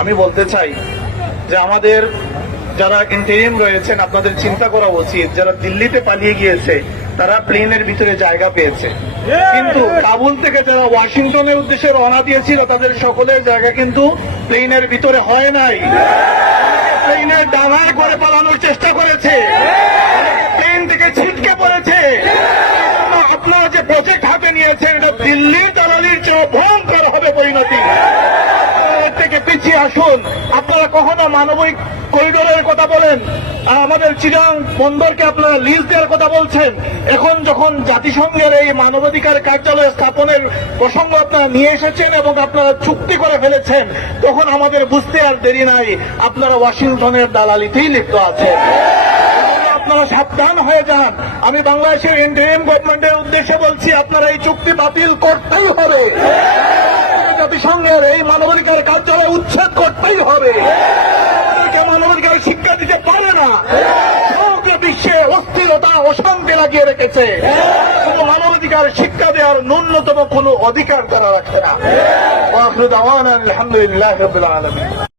আমি বলতে চাই যে আমাদের যারা ইন্টারিম রয়েছেন, আপনাদের চিন্তা করা উচিত, যারা দিল্লিতে পালিয়ে গিয়েছে তারা প্লেনের ভিতরে জায়গা পেয়েছে, কিন্তু কাবুল থেকে যারা ওয়াশিংটনের উদ্দেশ্যে রওনা দিয়েছিল তাদের সকলের জায়গা কিন্তু প্লেনের ভিতরে হয় নাই। প্লেনের ডানায় করে পালানোর চেষ্টা করেছে, প্লেন থেকে ছিটকে পড়েছে। আপনারা যে প্রজেক্ট হাতে নিয়েছেন এটা দিল্লির দালালির চেয়ে ভয়ঙ্কর হবে পরিণতি। থেকে পিছিয়ে আসুন। আপনারা কখনো মানবিক করিডোরের কথা বলেন, আমাদের চিরাং বন্দরকে আপনারা লিজ দেওয়ার কথা বলছেন। এখন যখন জাতিসংঘের এই মানবাধিকার কার্যালয় স্থাপনের প্রসঙ্গ আপনারা নিয়ে এসেছেন এবং আপনারা চুক্তি করে ফেলেছেন, তখন আমাদের বুঝতে আর দেরি নাই আপনারা ওয়াশিংটনের দালালিতেই লিপ্ত আছেন। আপনারা সাবধান হয়ে যান। আমি বাংলাদেশের ইন্টারিম গভর্নমেন্টের উদ্দেশ্যে বলছি, আপনারা এই চুক্তি বাতিল করতেই হবে। জাতিসংঘের এই মানবাধিকার কার্যালয় উচ্ছেদ করতেই হবে। মানবাধিকার শিক্ষা দিতে পারে না, সমগ্র বিশ্বে অস্থিরতা অশান্তি লাগিয়ে রেখেছে। শুধু মানবাধিকার শিক্ষা দেওয়ার ন্যূনতম কোনো অধিকার তারা রাখে না। আলহামদুলিল্লাহ রাব্বিল আলামিন।